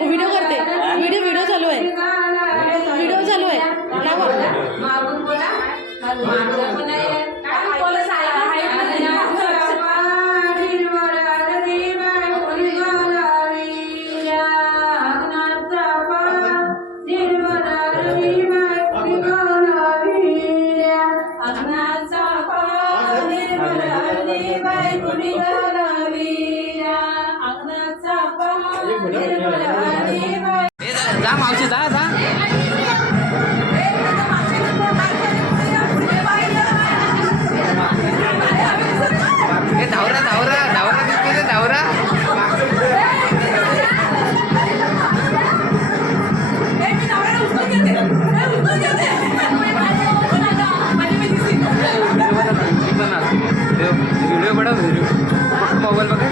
Video करते, video चालू आहे, व्हिडिओ चालू आहे. जा मावशी जा जा धावरा धावरा धावरा दिसते धावरा व्हिडिओ बडा मोबाईल बघा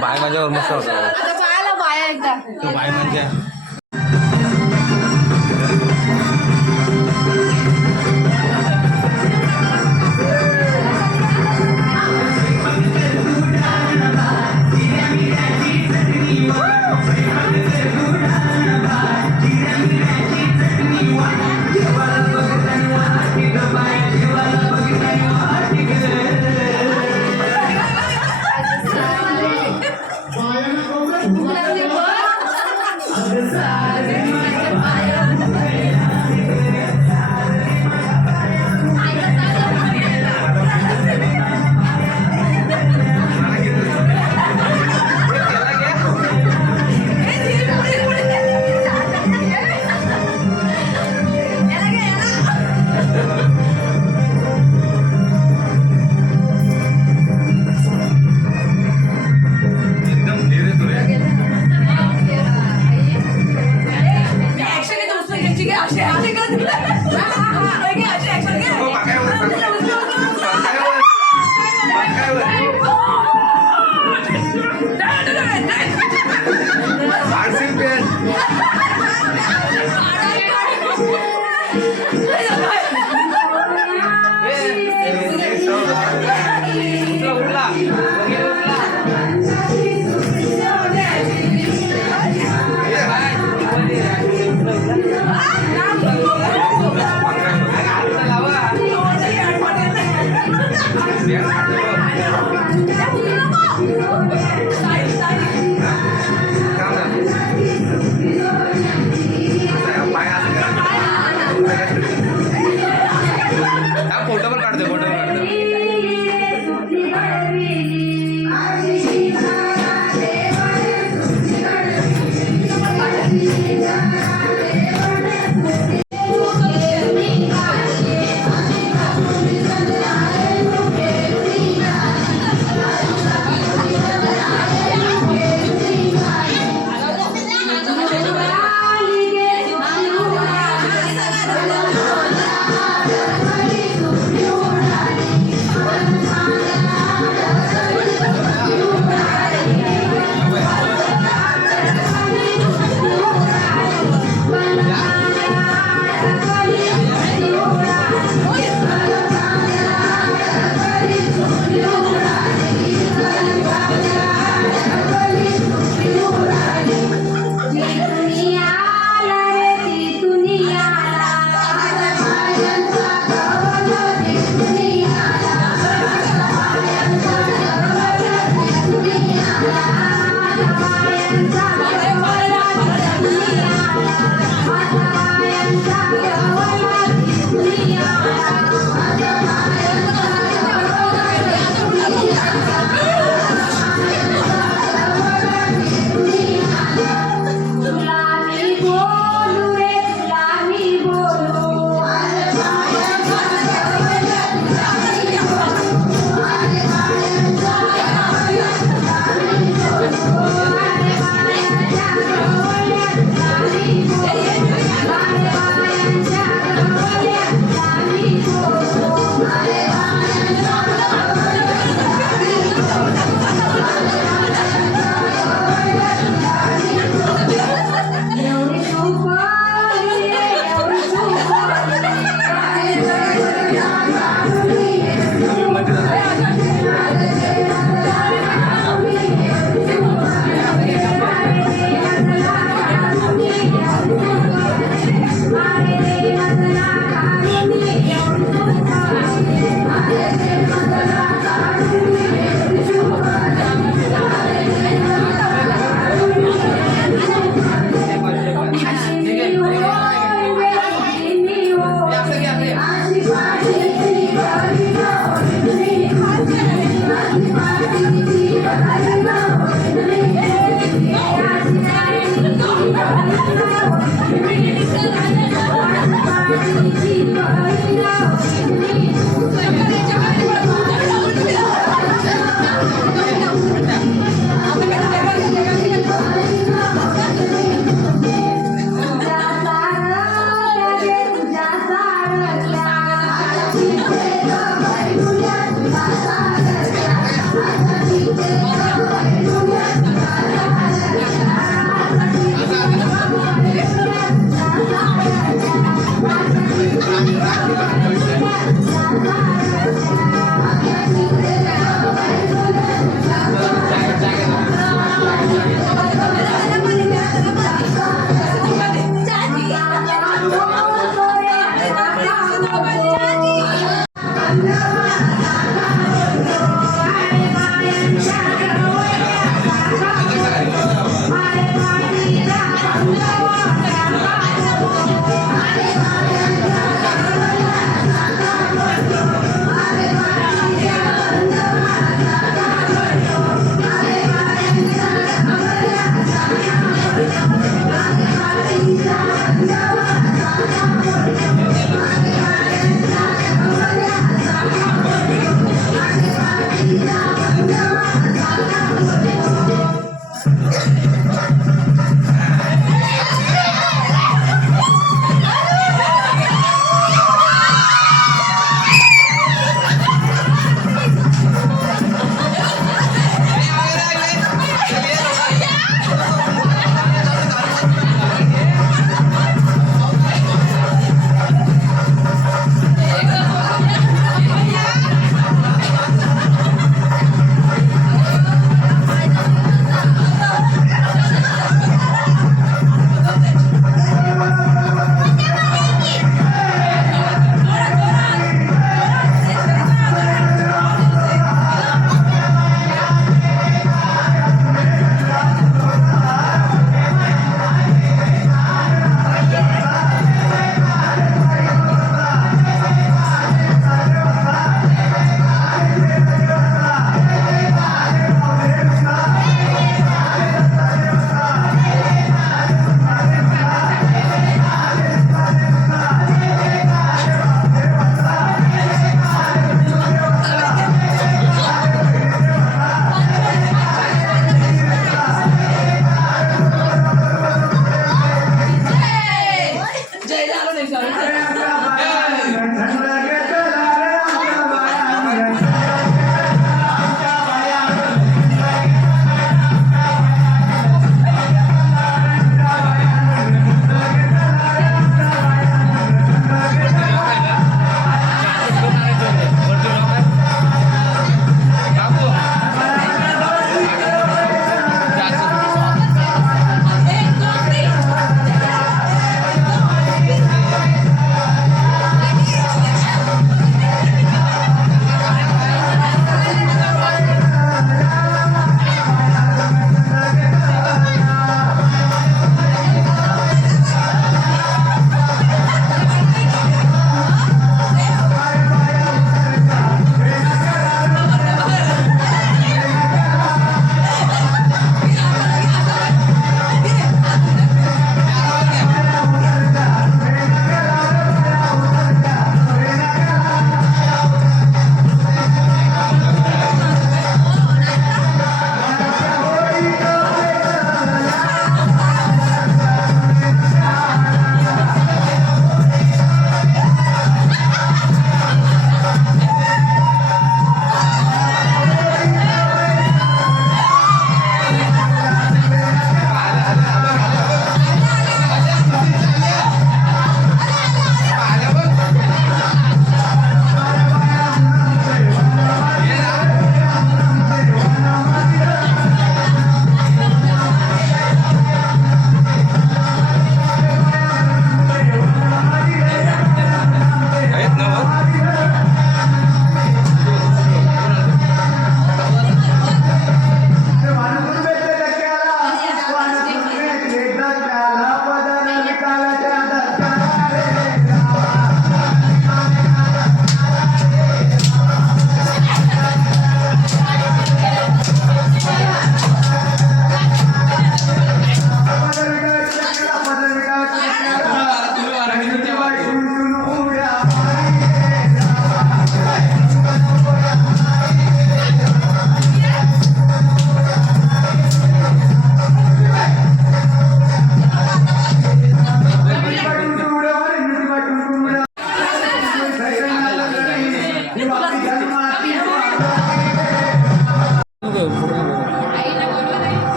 बाय माझ्यावर मस्त होता बाया एकदा बाय म्हणजे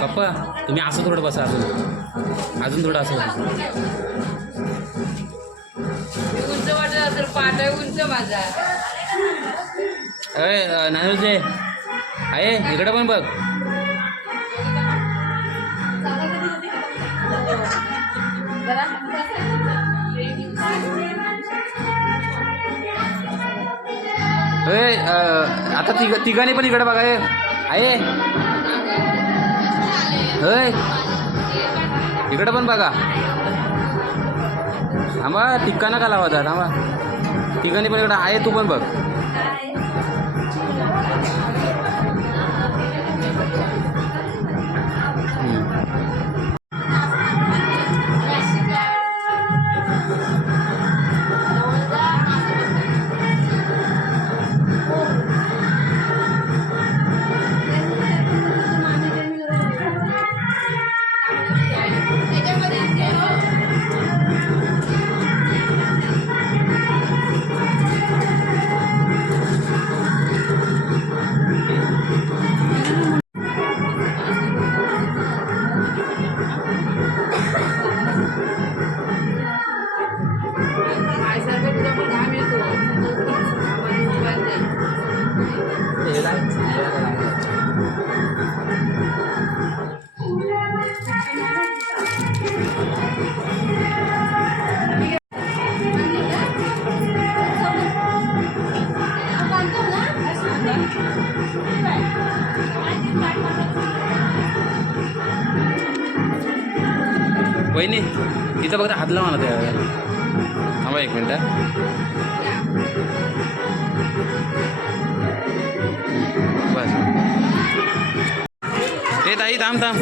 पप्पा तुम्ही असं थोडं बसा, अजून थोडं असं बसा. उंच वाटत असेल, पाठ उंच माझा. अरे नानुजे आहे इकडं पण बघ. आता तिघांनी पण इकडे बघा. आहे इकडे पण बघा. थांबा टिक्का नका लावायचा. थांबा तिघांनी पण इकडं आहे. तू पण बघ. वहिनी तिथं बघा हात लावा ना त्या. थांबा एक मिनटं. बस ते ताई थांब थांब.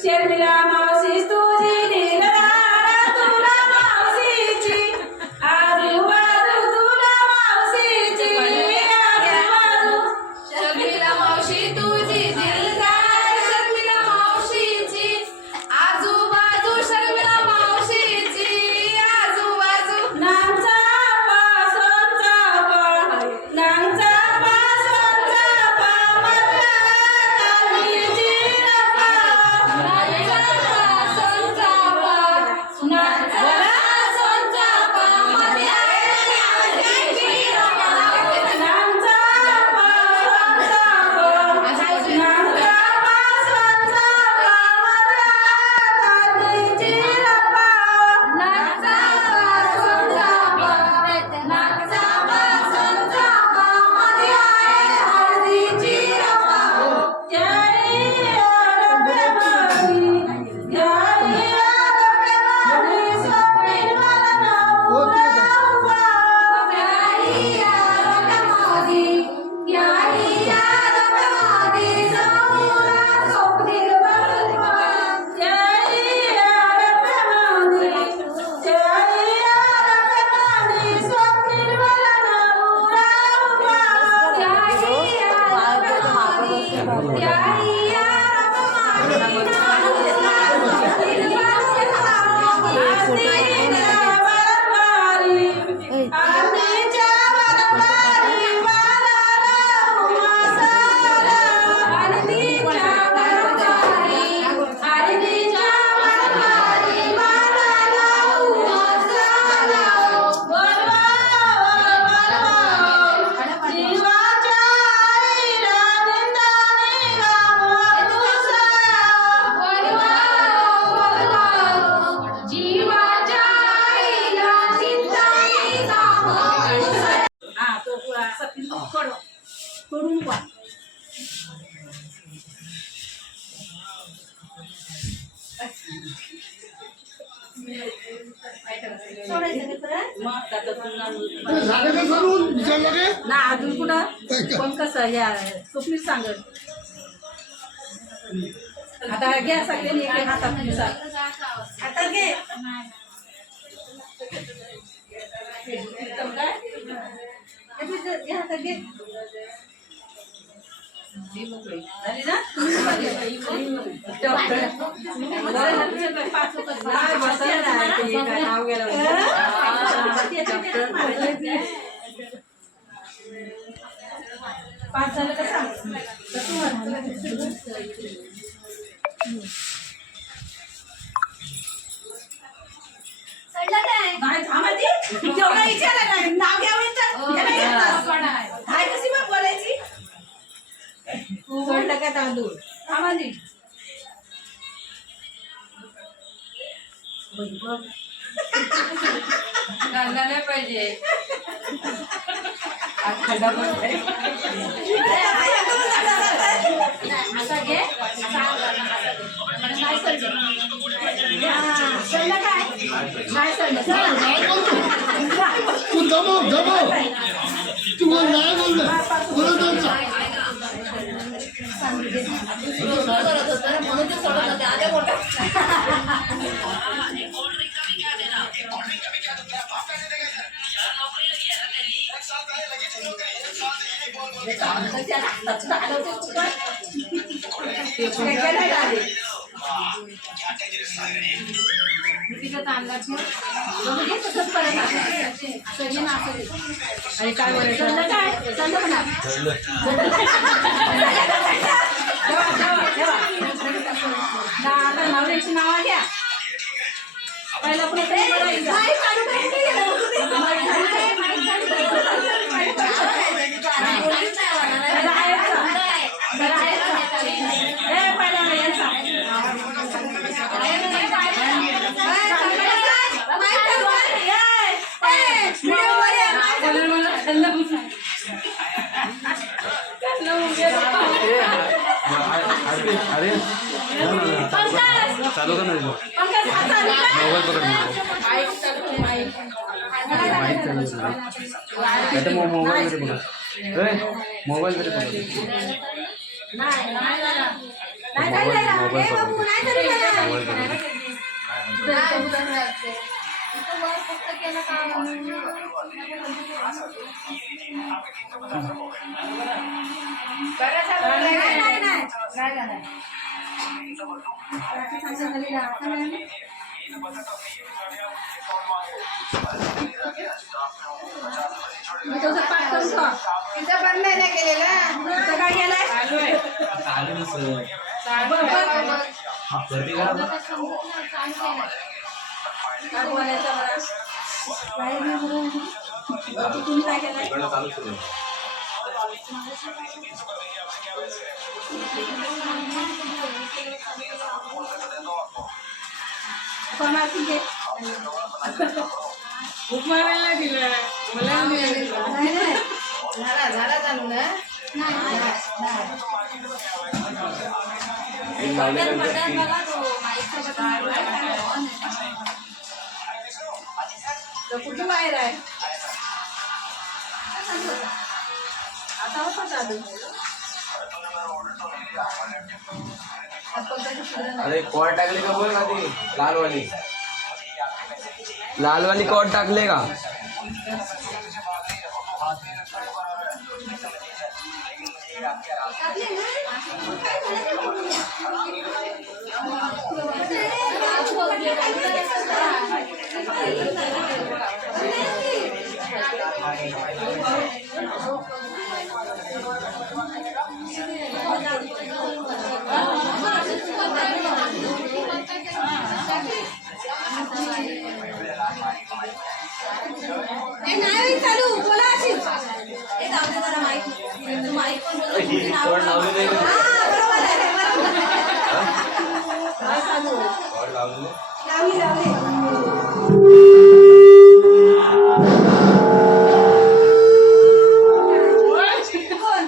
शर्मिला मावशी तुझी नीलधारा तुला मावशीची आजूबाजू तुला मावशीची आजूबाजू शर्मिला मावशी तुझी दिलदार शर्मिला मावशीची आजूबाजू शर्मिला मावशीची आजूबाजू नांचा पासोचा पा नांचा पासोचा पा मधला कालीची रपा नाचा संचापा नाचा संचापा मध्या कालीची रपा नांचा पासोचा पा नांचा पासोचा पा मधला कालीची रपा नाचा संचापा नाचा संचापा मध्या हळदीची रपा यारी यार प्रेमानी यारी यार प्रेमानी स्वप्नील मला नवरा उभा प्यारी यार प्रमादी प्यारी यार प्रमादी समोरा स्वप्नील बलवा यारी यार प्रेमानी यारी यार प्रेमानी स्वप्नील मला नवरा उभा प्यारी यार प्रमादी प्यारी यार जीवाच्या आईला चिंताई नाम करून पा ना अजून कुठं पण कसं या स्वप्नील सांगत आता घ्या सगळ्यांनी एक हातात दिवसात आता घे एकदम काय घे हातात घे झाली ना नाव गेलं पाच झालं का सांग नाही थांबायची तेवढा विचारला नाही नाव घ्यावं काय कशी मग बोलायची सोडलं का तांदूळ थांबायची घालला नाही पाहिजे असा घे नाही सडलं काय नाही सडलं तू दबाव दबाव तू नाही बोललं बोलत आणि काय बोलायचं नवऱ्याची नाव घ्या पहिला अरे चालू का नाही मोबाईल पकड माईक चालू नाही मोबाईल मध्ये बघा मोबाईल मध्ये बघा मोबाईल ए बाबू, पकडते. नाही तरी मला. नाही, नाही. तिथं पण नाही केलेला. तिथं काय केलंय? काय बोलायचं मला? काय नाही बरं. तुम्ही काय केलंय? कोणाला तिथे? नाही, नाही. झाला चालू ना? कुठे बाहेर आहे आता होता चालू. अरे कॉर्ड टाकले का बोल ना ती लालवाली लालवाली कॉर्ड टाकले का नाही चालू बोला अशी. हे जाऊ दे जरा माईक पण कॉर्ड लावले नाही का? बरोबर आहे चालू कॉर्ड लावले लावली. कोण?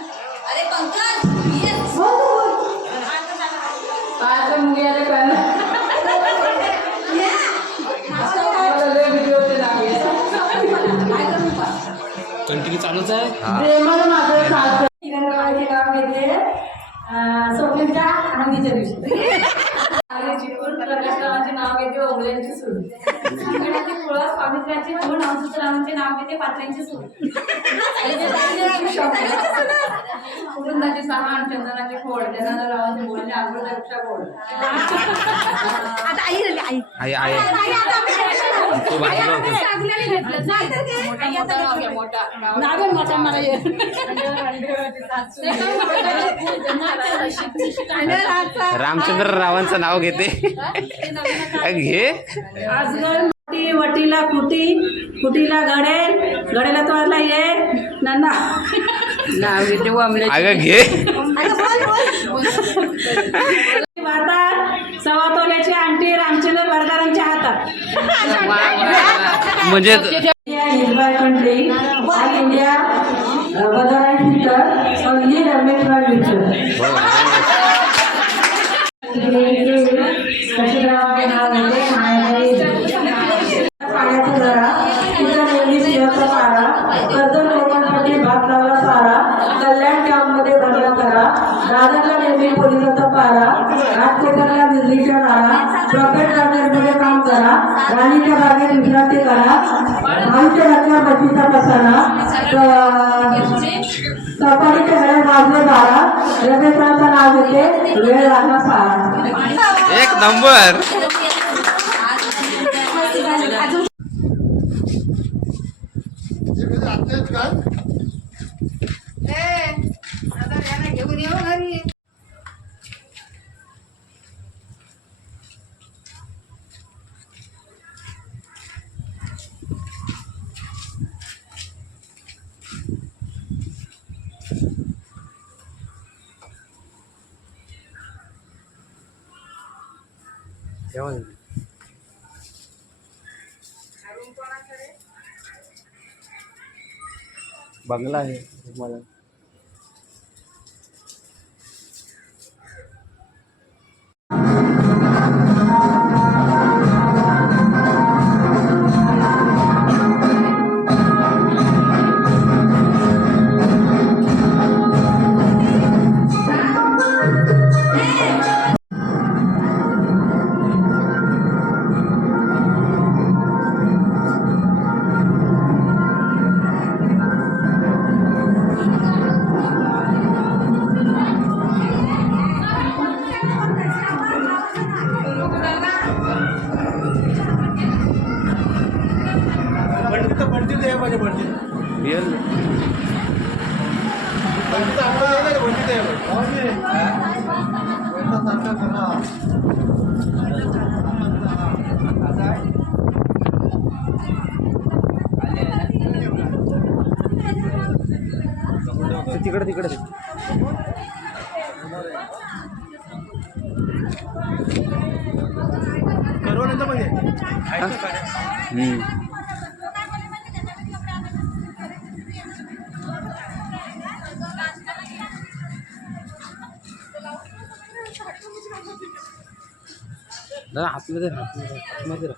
अरे पंकज येस. कंटिन्यू चालूच आहे. प्रेमाला माझं साथ किरणरावाचे नाव घेते स्वप्नीलच्या हळदीच्या दिवशी चिकून प्रकाशरावांचे नाव घेते ओबळ्यांची सून संगण्याची तुळस स्वामित्राची म्हणून अंशुतरावांचे नाव घेते पात्र्यांची सून कुरुंदाची सहाण चंदनाची खोड चंदनरावांचे मुलांचे आंबोळच्या खोड आता आई राहिली आई. आई आई तू बाजूला होती. रामचंद्र रावांचं नाव घेते. घे आजगर मोठी वटीला कुटीला घडेल घडेला तोरला ये नन्ना नाव घेते अगं घे. भारतात सव्वा तोल्याची अंगठी रामचंद्र बरदारांच्या हातात. म्हणजे हिरबाय कंट्री ऑल इंडिया बदारा ट्विटर only रमेशराव विठ्ठल कशिरावाचे नाव घेते पाण्याचा जरा तिचा नेहमी सिंहाचा पारा कर्जत लोकांसाठी भात लावला सारा कल्याण कॅम्पमध्ये भरला करा दादरला नेहमी पोलिसाचा पारा राजकोटला दिल्लीच्या नारा प्रॉफिट गार्डनमध्ये काम करा राणीच्या बागेत विश्रांती करा भाऊच्या घरच्या बशीचा पसारा सफारीच्या घरात वाजले बारा रमेशरावचं नाव घेते वेळ लागला सारा. एक नंबर. आत्ताच का घेऊन येऊ घरी. बंगला आहे मला. सारखं करा. तिकडे तिकडे दादा हातमध्ये हातमध्ये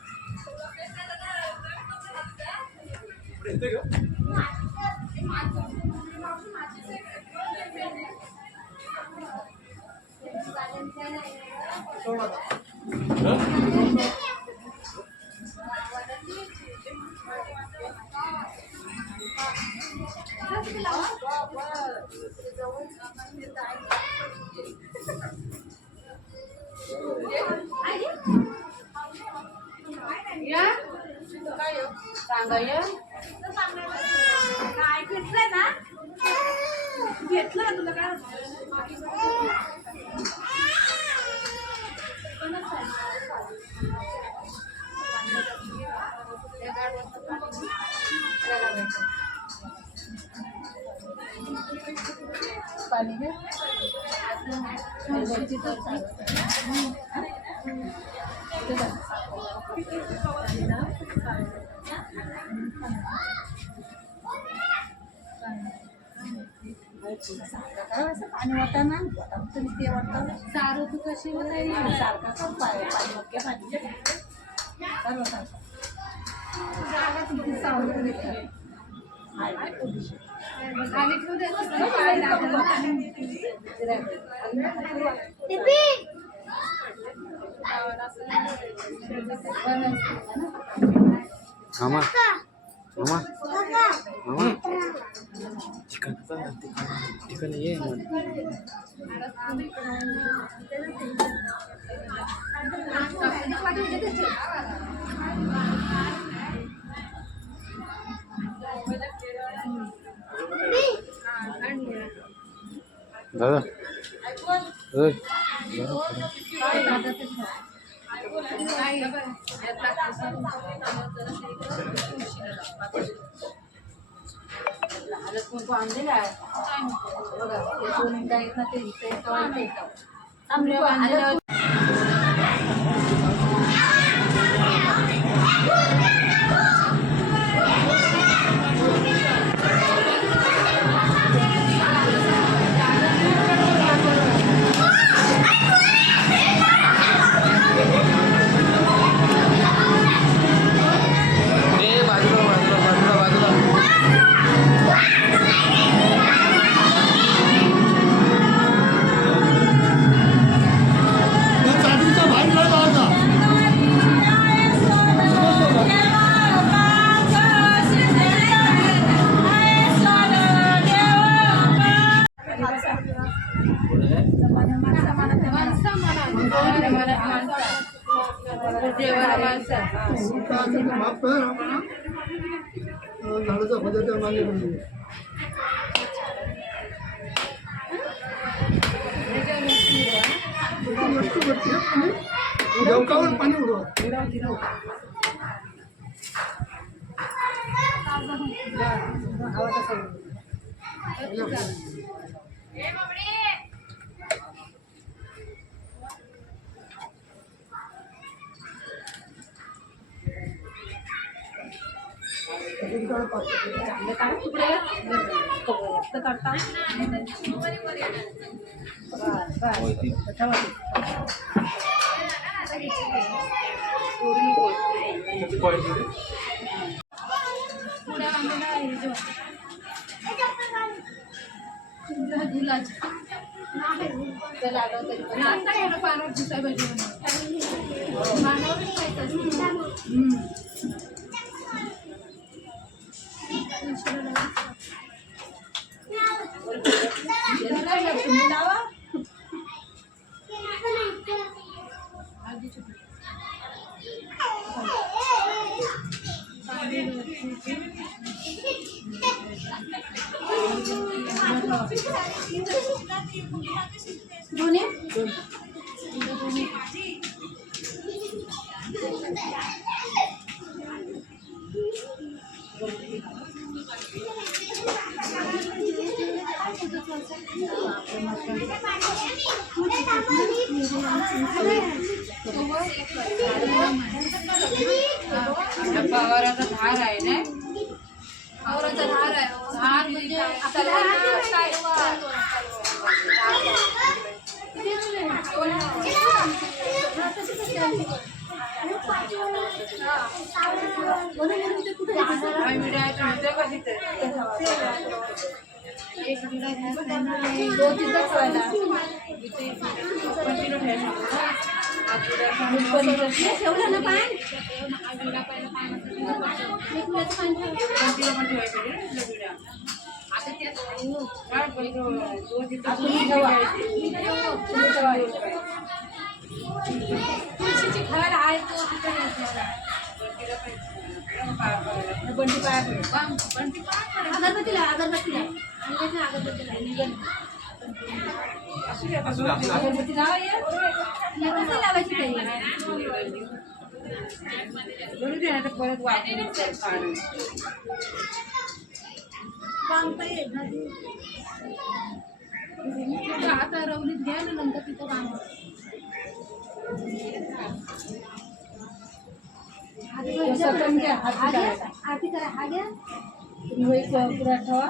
काय घेतलंय ना घेतलं ना तुला काय पाणी वाटताना ते वाटतं सारं तू कशी सारखा पाणी मामा मामा मामा चिकन चिकन ये दादा आणलेला आहे बघा 2 मिनिटं येत ना ते चादरीचा भाग न लावायचा. माफ कर झाडाचा फजाच्या मागे पाहिजे. वस्तू करते आणि डोकावर पाणी उडवा. लावा पवाराचा धार आहे ना, पवाराचा धार आहे. धार म्हणजे परत आता रवलीत घ्या ना, नंतर तिथं काम आरती करा. हा घ्या पुरा ठेवा.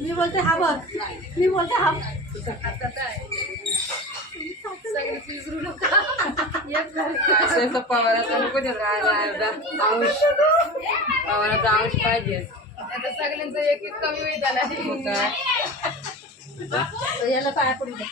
मी बोलते हा बघ, मी बोलते हा पवाराचा नको अंश, पवाराचा अंश पाहिजे. आता सगळ्यांचं एक एक कमी होईल त्याला. याला पाया पडू दे.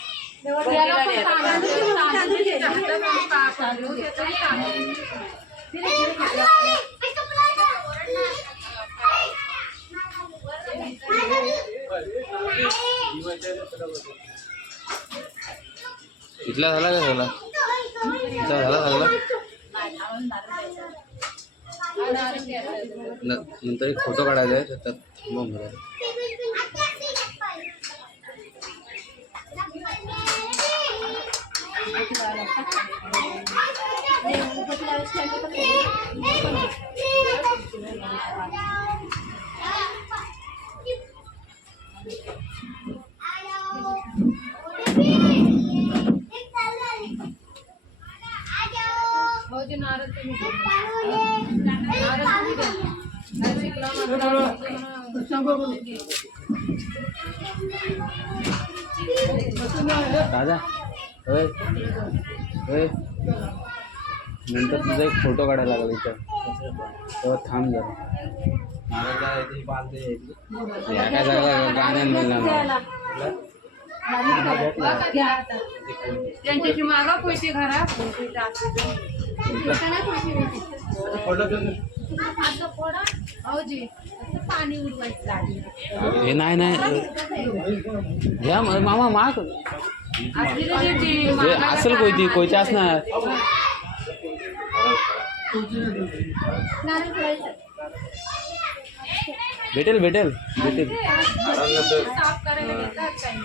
इथला झाला का झाला? इथला झाला नंतर एक फोटो काढायचा आहे त्यात थांबवून घ्या. दादा होय होय, नंतर तुझा एक फोटो काढायला लागला इथं, तेव्हा थांब जरा. या काय जागा गाण्या मिळणार त्यांच्याशी मागा पैसे घरा पाणी उडवायचं. हे नाही घ्या मामा माग असेल कोयती असणार. भेटेल साफ करायला घेतात काही.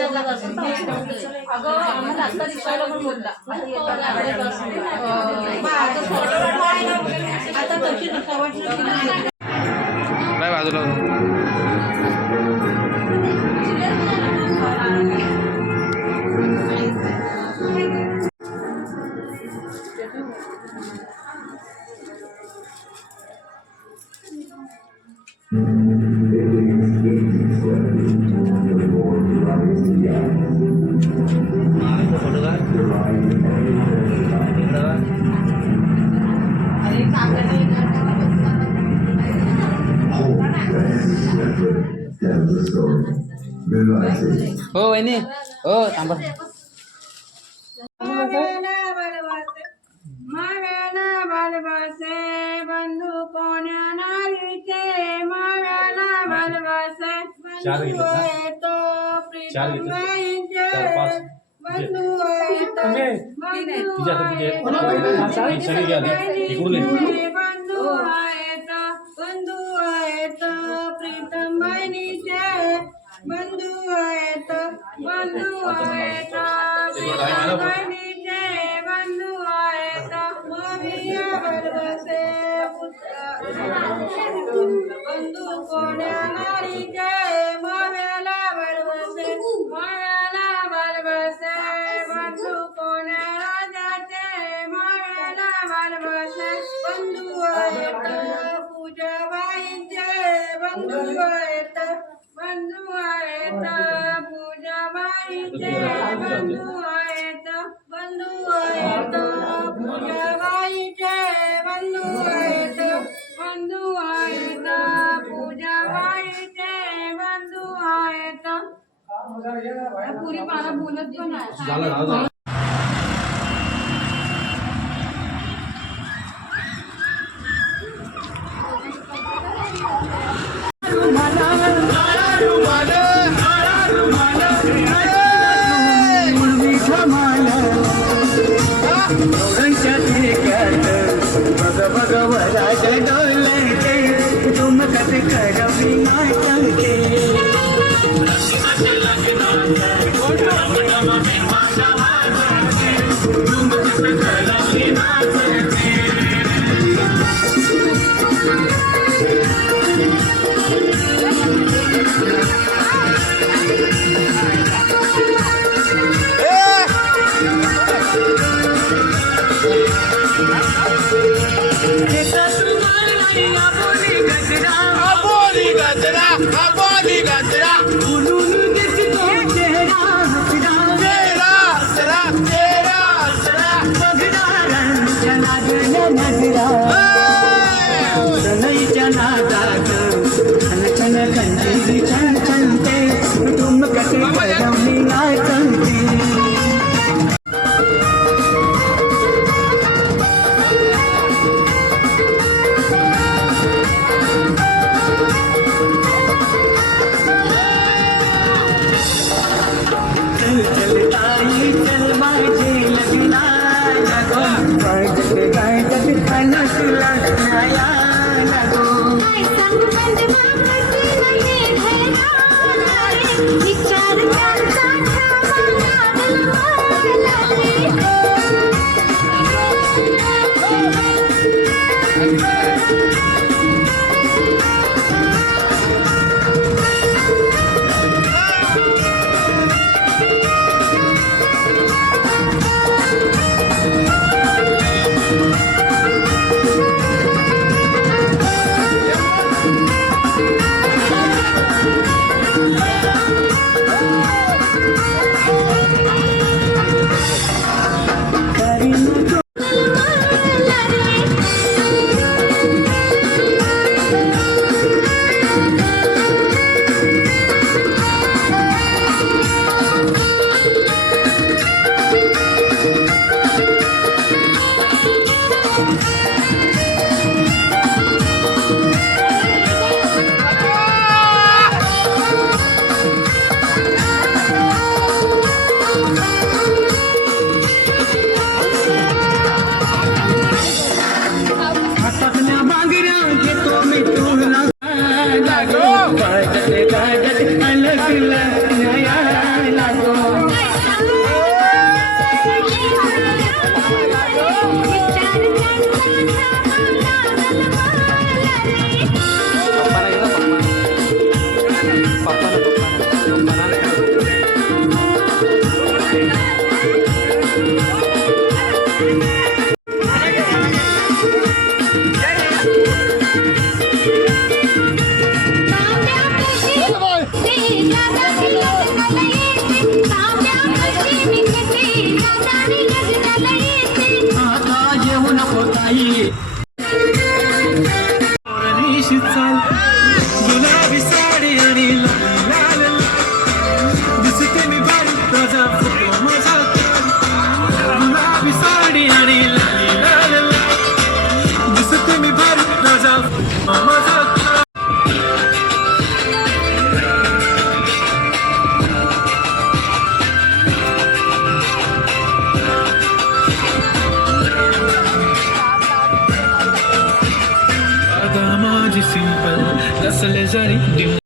अगं आम्हाला आता दिसायला पण बोलला आता तशी काय बाजूला हो वहिनी हो थांबा माव्याला बलबसे बंधू कोण्या नारीचे माव्याला बलबसे बंधू येतो प्रीतम गाईचे बंधू येतो बंधू आहेत प्रीतम बहिणीचे बंधू आहेत बंधू आहेत प्रीतम बहिणीचे बंधू आहेत मविया बलबसे बंधू कोण्या नारीचे माव्याला बलबसे माव्याला बलबसे बंधू कोण्या राजाचे माव्याला बलबसे बंधू आहेत पूजाबाईंचे बंधू आहेत बंधू आहेत पूजाबाईंचे बंधू आहेत बंधू आहेत पूजाबाईंचे बंधू आहेत बंधू आहेत पूजाबाईंचे बंधू आहेत पुरी मला बोलत पण आहे माझा फोटो माझा गुलाबी साडी आणि लाली लाल लाल दिसते मी भारी माझा माझा माझी सिंपल नसले जरी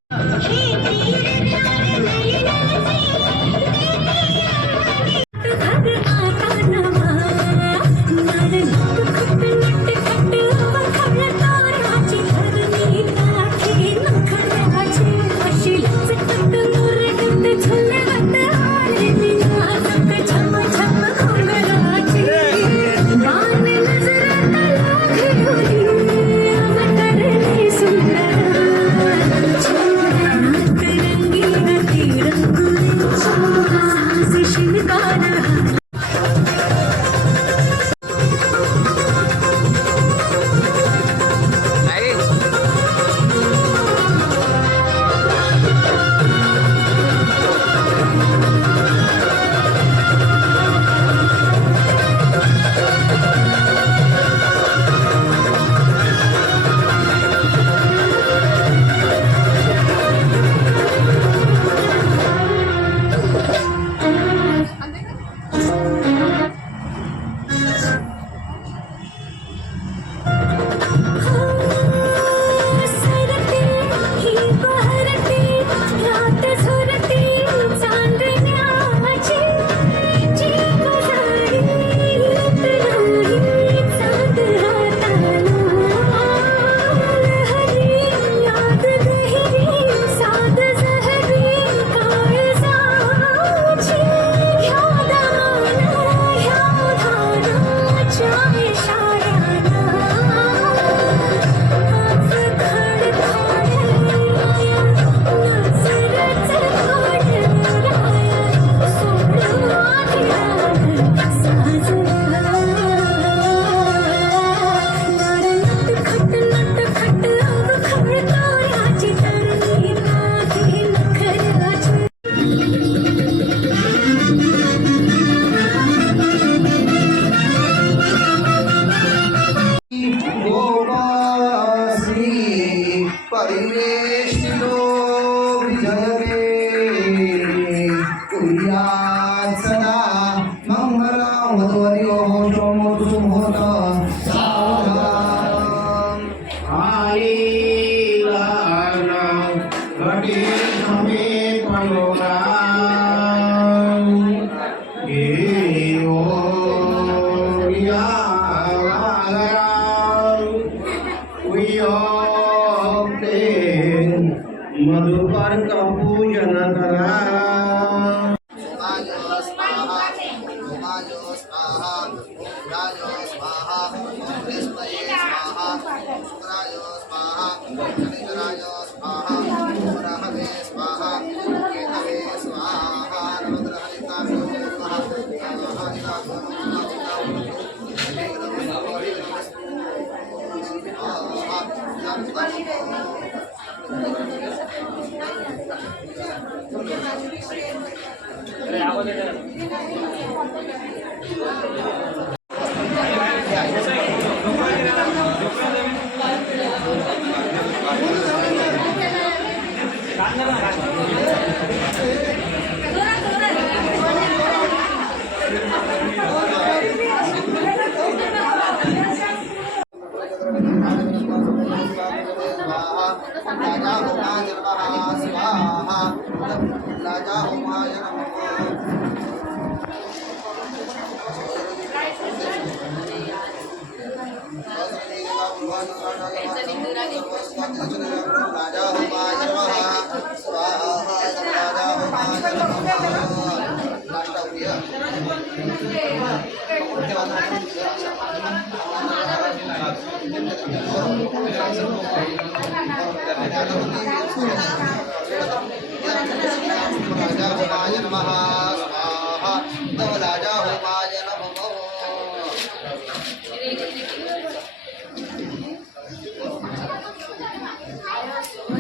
मधुकर का पूजन करा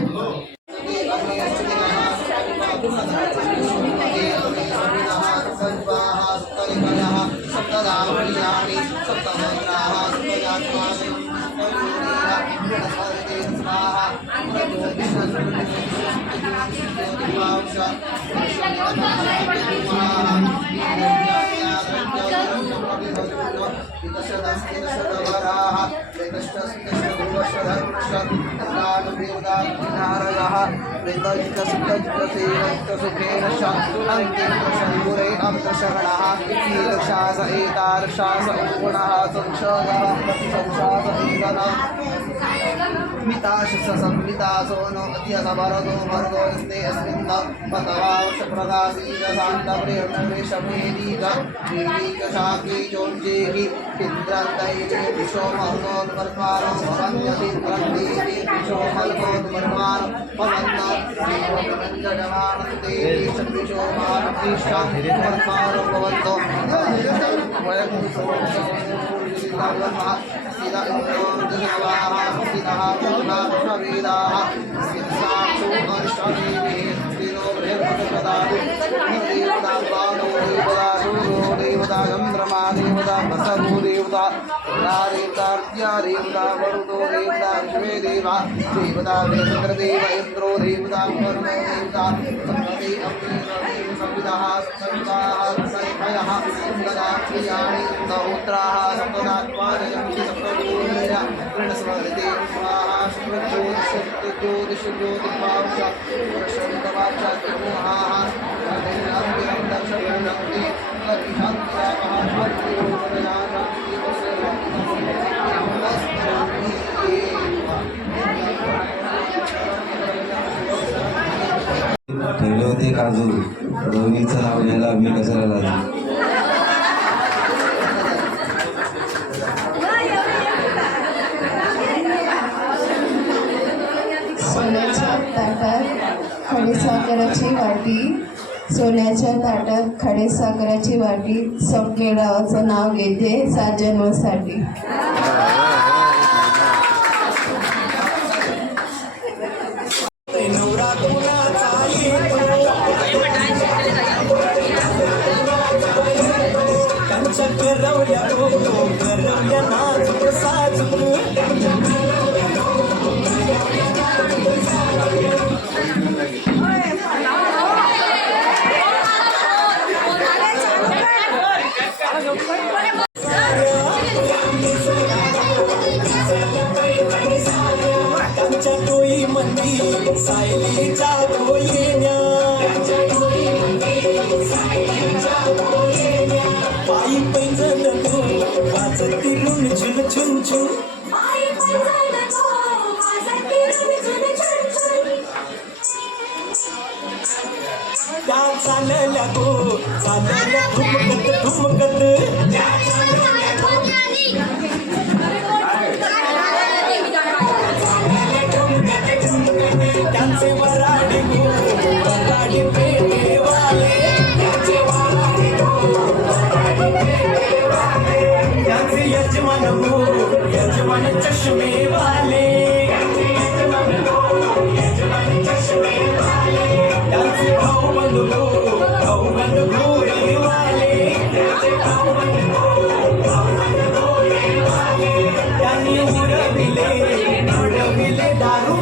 Hello. ठेवले होते काजू रोहिणीचं नाव घ्यायला मी कशाला लाजू. सोन्याच्या ताटात खडीसाखराची वाटी, सोन्याच्या ताटात खडीसाखराची वाटी, स्वप्नील रावाचं नाव घेते 7 जन्मासाठी. चालल्या गो चालल्या ठुमकत ठुमकत त्यांचे वराडी गो वराडी पेटेवाले त्यांचे यजमान गो यजमान चष्मेवाले त्यांचे भाऊ बंधू गोळीवाले त्यांनी उडविले दारू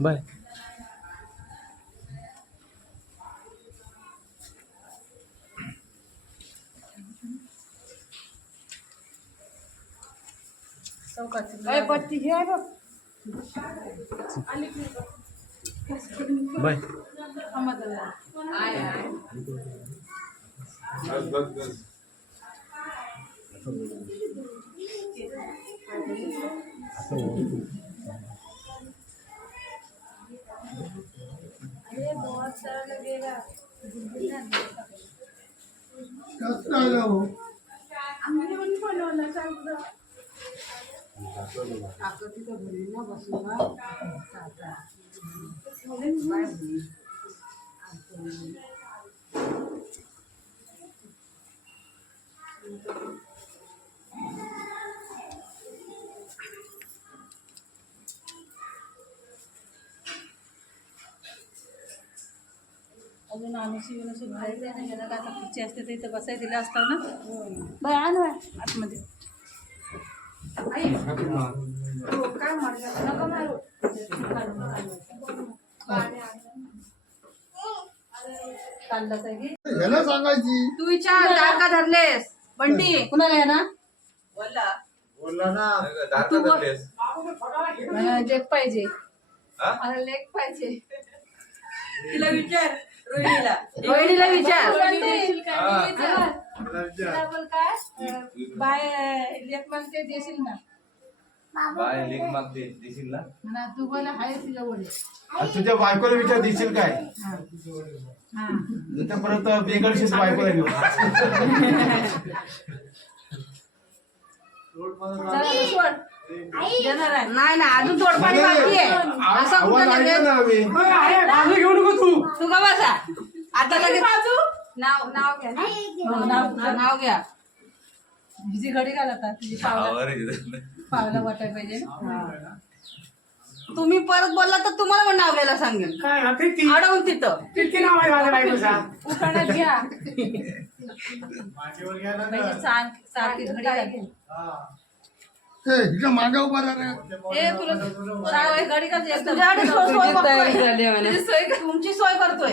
बाय. अय, पत्ती घे आहे बघ. बाय आहे, आहे. जास्त राहिला हो. अजून आम्ही बाहेर नाही गेला का आता खुर्ची असते तर इथं बसायला दिलं असतं ना बाय आण बाय आतमध्ये काय मारलं नका मारू काढलाच आहे की ह्याला सांगायची तू विचार दार का धरलेस बंटी? कुणाला आहे ना बोलला ना दात का धरलेस? मला जग पाहिजे मला लेक पाहिजे. तिला विचार रोहिणीला रोहिणीला विचार. तिला बोल काय बाय लेख म्हणते देशील ना बाय लेक मागते देशील ना? म्हणा तू बोला आहे तिला बोले तुझ्या बायकोला विचार देशील काय परत बेगडशीच बायकोला घेऊन देणार आहे नाही ना अजून तोडपाणी बाकी आहे. असं कुठं लगेच? घेऊ नको तू तू का बसा आता लगेच नाव नाव घ्या ना. नाव घ्या. हिची घडी घालता तुझी पावला वाटायला पाहिजे ना तुम्ही परत बोलला तर तुम्हाला पण नाव घ्यायला सांगेल. अडवून तिथं उखाण्यात घ्या सारखी घडी लागेल मागे उभा राहा ए तुला सवय घडी का एकदम तुझ्याकडे सोय बघतोय. तुझी सोय का? तुमची सोय करतोय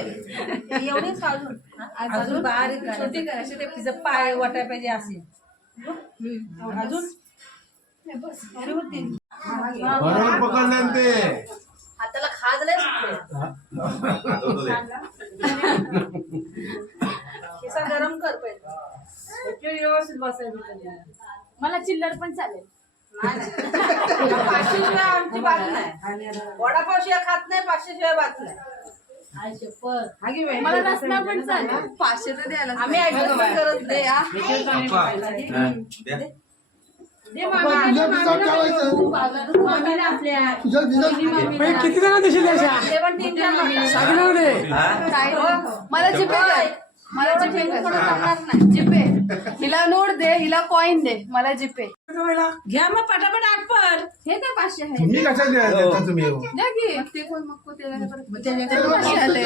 एवढीच अजून अजून बारीक छोटी करायची ते तिचं पाय वाटायला पाहिजे असे अजून एवढी होती. बरोबर पकडलं ते हाताला खाजलंय खिसा गरम कर पहिले व्यवस्थित बसायचं. मला चिल्लर पण चालेल. नाही, नाही. 500 शिवाय आमची बात नाही. वडापाव शिवाय खात नाही, 500 शिवाय बात नाही. आय शपथ हा की बाई? मला रसना पण चालेल. 500 तर द्यायला आम्ही ऐकत पण करत नाही हा. दे मामा मम्मीला आपल्या किती जण देशील ते पण 3 जण मला जिपे कर. मला जिपे कर. जिपे हिला नोट दे हिला कॉइन दे मला जिपे घ्या मग पटापट आठपर हे काय 500 आहे तुम्ही कशा देता तुम्ही द्या की ते कोण मग को त्याला परत त्याच्याकडे 500 आले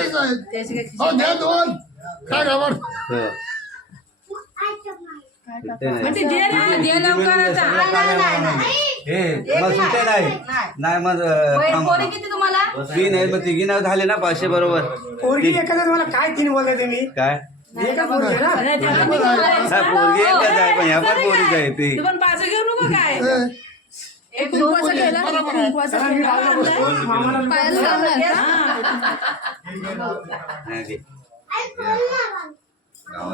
त्याचे काय द्या दोन काय गावाड म्हणजे दे ना दे लवकर आता नाही मग पोरी किती तुम्हाला? 3 आहे मग 3 झाले ना 500 बरोबर. पोरगी एखाद्या मला काय 3 बोलताय तुम्ही काय एका पोरगी ना पोरगी एकच आहे पण ह्या पण पोरीच आहे ती. तू पण 500 घेऊ नको काय एक कुंकवाचा केला हा, घे.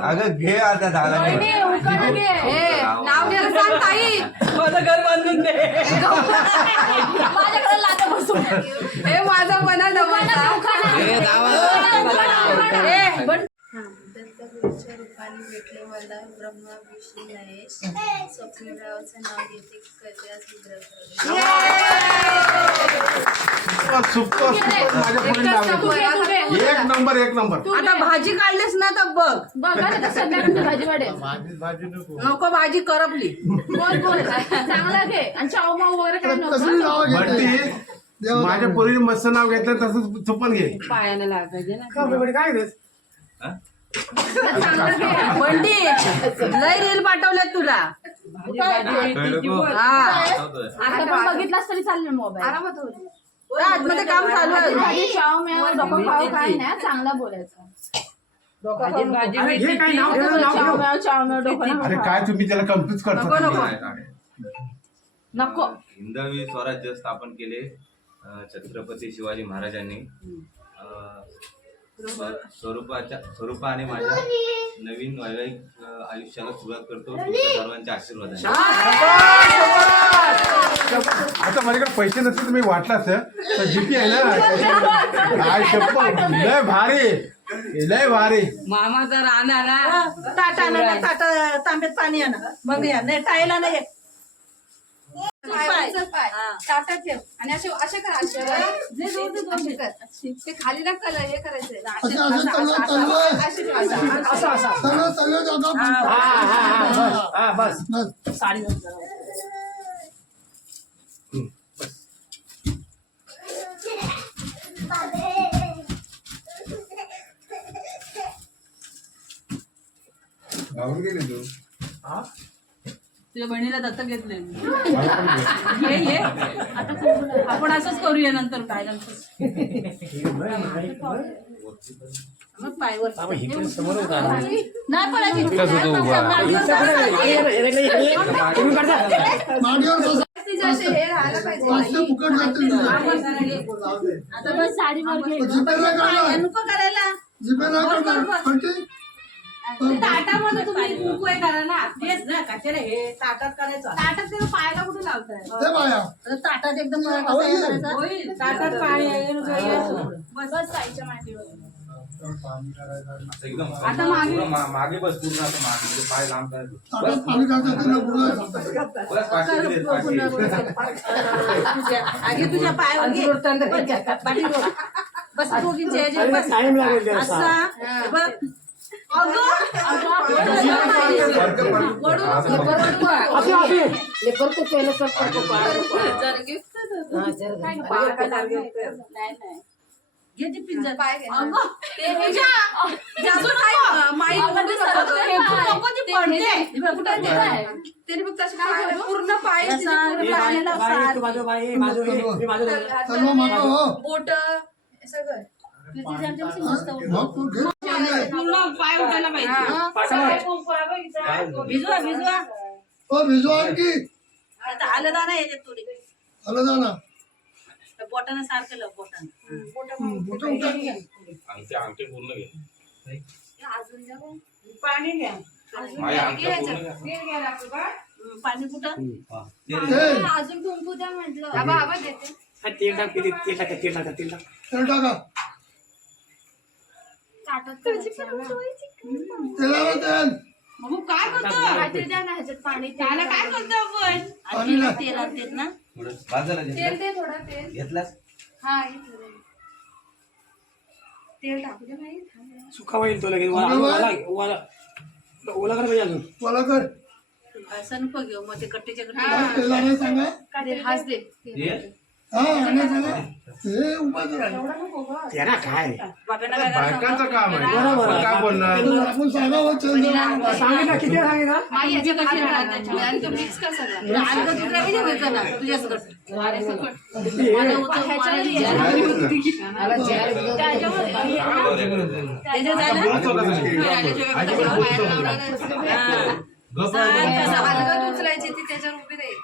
अगं घे आता झाला नाव घ्यायला सांग ताई. माझं घर बांधून दे माझ्याकडे लाथा बसून हे माझा बना दमचा दत्तगुरूच्या रूपाने भेटले मला ब्रह्मा विष्णू महेश स्वप्नरावाचं नाव घेते कद्या एक नंबर आता भाजी काढलीस ना तर बघ बघा ना संध्याकाळची भाजी वाढेल नको भाजी करपली. बोल बोल चांगला घे आणि चाव माव वगैरे काय नको माझ्या पोरीने मस्त नाव घेतलं तसंच तू पण घे पायाला लाग पाहिजे ना काय चांगलं घे बंटी लय रील पाठवल्यात तुला. हा आता पण बघितलास तरी चालेल मोबाईल आरामात होईल आतमध्ये काम चालू आहे. भाजी चाव मेव डोकं खाऊ काय नाही चांगला बोलायचं चाव मेव डोकं अरे काय तुम्ही त्याला कन्फ्युज करता नको नको नको. हिंदवी स्वराज्य स्थापन केले छत्रपती शिवाजी महाराजांनी. स्वरूपा आणि माझ्या नवीन वैवाहिक आयुष्याला सुरुवात करतो तुमच्या सर्वांच्या आशीर्वादाने. आता माझ्याकडे पैसे नसते तुम्ही वाटलाच तर जीपी आहे ना. काय शपथ, लय भारी लय भारी. मामाचा राहणार ना. ताट आणा ना, तांब्यात पाणी आणा. मग या नाही टाळीला नाही येत. ताटात ठेव आणि असे असे कर असे कर. ते खाली ना कलर हे करायचंय बस साडी घाबरून गेले तू. तुझ्या बहिणीला दत्तक घेतले. ये आता आपण असंच करूया नंतर काय मग पायवर नाही पडायची. हे राहायला पाहिजे. आता बस साडीवर घे. नको करायला. ताटामध्ये तुम्ही कुंकू हे करा ना. तेच ना कशाला हे ताटात करायचं. ताटात त्याला पायाला कुठे लावताय. ताटात एकदम होईल. ताटात पाणी आहे. बस साईच्या मांडीवर. एकदम आता मागे मागे बस पूर्ण असं मागे म्हणजे पाय लांब करायचं. बस पाचशे दे, पाचशे. आधी तुझ्या पायावर घे. बस दोघींचे पूर्ण पाय बोट सगळं पाय उठायला पाहिजे. भिजवा भिजवा की आता आलं दाना याच्यात थोडी आलं जा ना. बोटानं सारखं लव बोटानं अंगठी पूर्ण घे. पाणी घ्या. माझ्या अंगठी पूर्ण घ्या. पाणी कुठं अजून कुंकू द्या म्हटलं. आबा देते. तेल टाका. तेलाला तेल. मग काय करतो. काहीतरी द्या ना ह्याच्यात पाणी. त्याला काय करतो आपण. तेल आणतात ना. थोडं बाजूला तेल दे थोडं तेल. घेतलास. हा तेल टाकू दे नाही. सुका होईल तो लगेच ओला कर पाहिजे अजून. मला कर. असं नको घेऊ मग ते कट्टीच्या तेला नाही सांगा. हाच दे. हा नाही सांगा. हे उभा करा. त्याला काय बायकांचं काम आहे. बरोबर काय बोलणार आपण सांगावं. सांगितलं किती सांगितलं. आई याची कशी राहणार आणि तो मिक्स कर सगळं. उचलायची ती त्याच्यावर उभी राहील.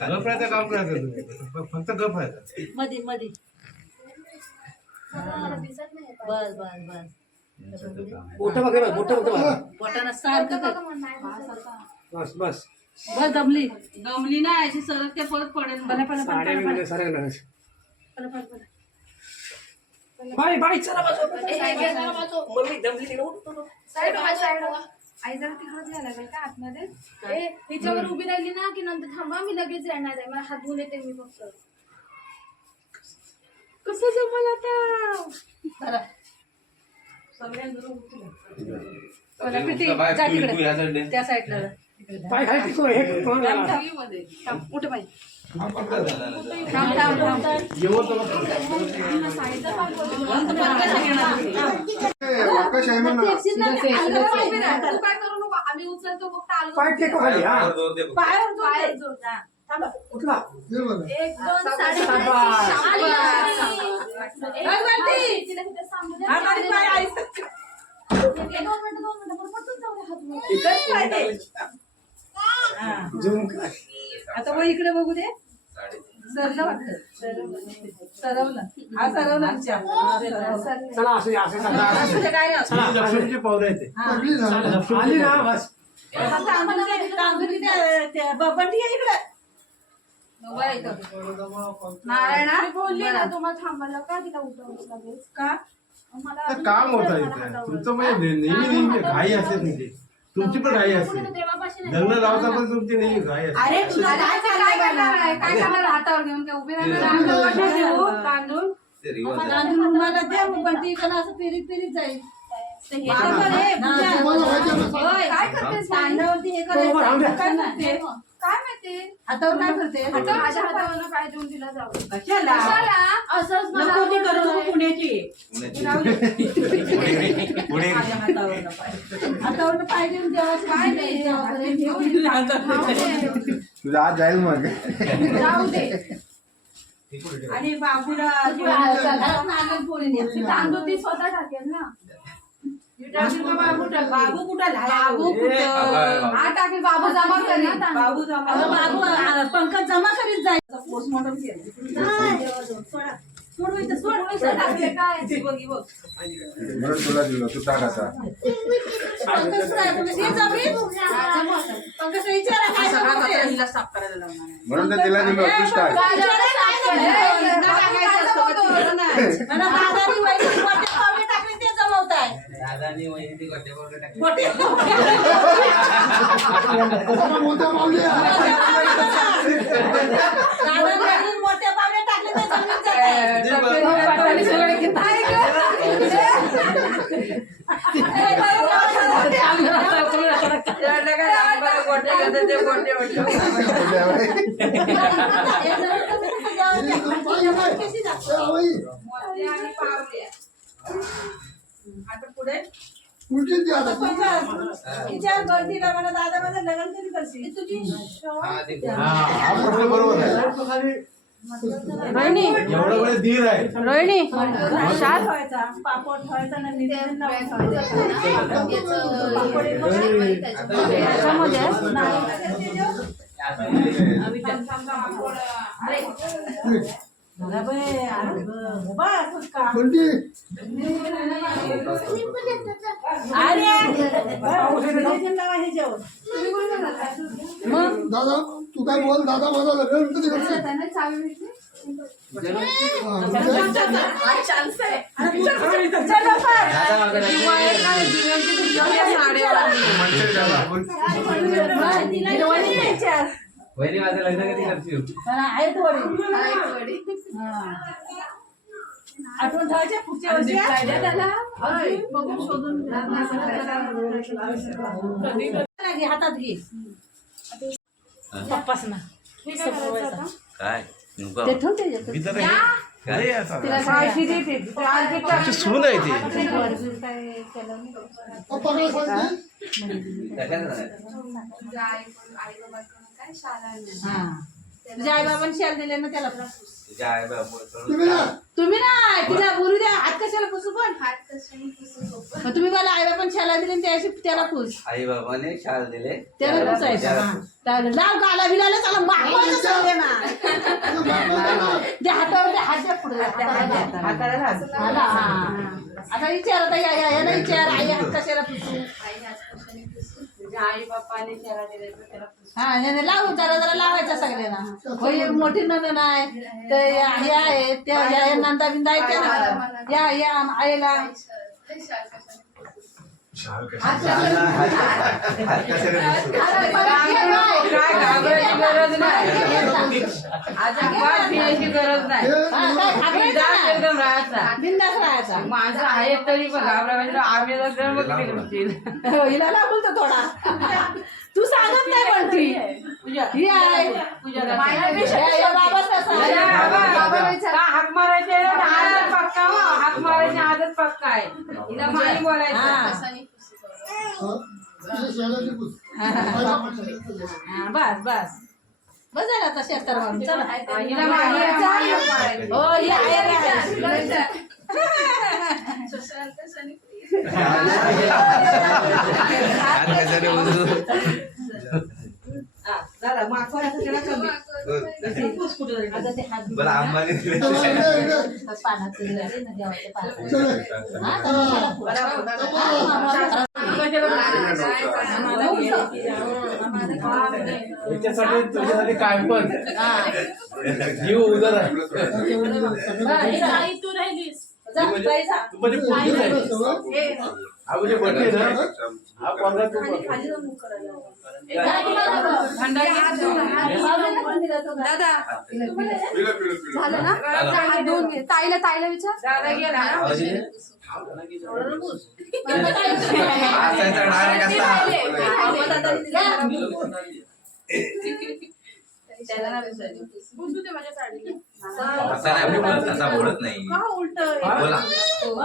गप्रायचं काम करायचं तुम्ही. फक्त गप आहे. मध्ये मध्ये बस बस बस बोटानं सारखं कर. बस बस बस दमली ना याची सरक ते परत पडेल. बाई बाई चला आई जरा तिकडे घ्यायला लागेल का आतमध्ये. हिच्यावर उभी राहिली ना की नंतर थांबा मी लगेच येणार आहे. मला हात धुवून येते मी फक्त. कसं जमल आता. त्या साईडला पाय खाली टिकव. हे कुठे पाहिजे. तू काय करू नको. आम्ही उचलतो फक्त आलो. पाय टेकव खाली. हा पायावर जोर दे. उठला. 1 2 3 पाय आता मग इकडे बघू दे. सरलं वाटतं. सरवलं. हा सरवलं आमच्या. असू दे, काय नाही असू दे. लक्ष्मीची पावलं येते आली ना बस बबंडी आहे इकडे. नारायणा बोलली ना तुम्हाला थांबायला का तिला उठवावंच लागेल का मला काम होतं इथे तुमचं म्हणजे नेहमी घाई असते तुमची तुमची पण घाई असते लग्न लावता पण तुमची नेहमी घाई असते अरे तुला काय चाललंय काय करणार हातावर घेऊन काय उभे राहणार तांदूळ ते रिवर्स तांदूळ मला दे पण ती इकडं असं फिरीत जाईल. काय करतेस तांदळावरती हे करायचं काय करते? काय माहिती हातावर काय करते? आता माझ्या हातावर काय देऊन तिला जाऊ कशाला असंच मला नको ती करू नको पुण्याची पुणे माझ्या हातावर पाय देऊन देवाचं काय नाही देवाकडे ठेवून तुझा आज जाईल मग जाऊ दे आणि बाबूला नागल पोळी ती तांदूळ ती स्वतः टाकेल ना बाबू कुठं बाबू हा टाकेल बाबू जमा करेल ना तांदूळ. बाबू बाबू पंकज जमा करीत जायचं पोस्टमॉर्टम म्हणून तुला दिलं तू टाक आता म्हणून तर तिला दिलं तूच टाक दादानी वहिनी गोटे टाकले मोठ्या पावले टाकले आता पुढे विचार गर्दीला मला दादा माझं लग्न कधी करशील तुझी हा प्रश्न बरोबर आहे एवढं वेळ धीर आहे ठेवायचा पापड ठेवायचा ना निवेदन दादा तू काय बोल दादा माझा लग्न कधी करशील वहिनी माझं लग्न कधी करशील आहेत वडील आठवण ठेवायचे पुढच्या वर्षी बघून शोधून हातात घे पप्पास ना काय नको ते ठेवून त्याच्यात सून आहे ती काय शाळा तुझ्या आई बाबांनी शाल दिले ना त्याला तुझ्या आई बाबा तुम्ही ना तिला बोलू द्या हात कशाला पुसू पण हात कशाने पुसू मग तुम्ही मला आई बाबांनी शाला दिले त्याशी त्याला पुस आई बाबाने शाल दिले त्याला पुसायचं लाव गाला बिलाला त्याला मागवायचं सांगते ना जे हातावर हात द्या पुढे आता विचार आता याला विचार आई हात कशाला पुसू आई बाप्पाने शाळा दिले त्याला हा नाही लावून जरा लावायचा सगळ्यांना होय मोठी नंदन आहे तर हे आहे त्या नंदा बिंदा आहेत ना या आईला घाबरायची गरज नाही गरज नाही एकदम राहायचा बिंदास राहायचा माणसं आहेत तरी पण घाबरायचं आम्ही हिला लागून तर थोडा तू सांगत नाही पण ती ही आहे हाक मारायचे आदत पक्का हाक मारायची आदत पक्का आहे हिला माई बोलायचं बस बस बस झाला तसे तर चला हिला माई हो ही आहे हात कशाने उचलू? दादा माखवर असं त्याला कमी पुस कुठं तरी. आता ते हात बरं अंबानी दिले. पानाचं दिलं ना देवाच्या पानाचं. याच्यासाठी तुझ्यासाठी काय पण जीव उदर आहे. आई तू राहिलीस तू म्हणजे पोरगीच आहे. हा म्हणजे बड्डे ना, हा पोरगा तू पण. दादा झालं ना हात धुवून घे. ताईला ताईला विचार दादा गेला असायचा डायरेक्ट असा. बुजू दे माझ्या साडीला. असा नाही बोलत, असा बोलत नाही. बोला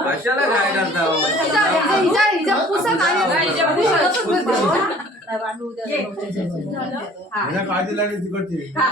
कशाला काय करता हो? हिच्या पुसत आहे. हिला काळजी लागली तिकडची. हा.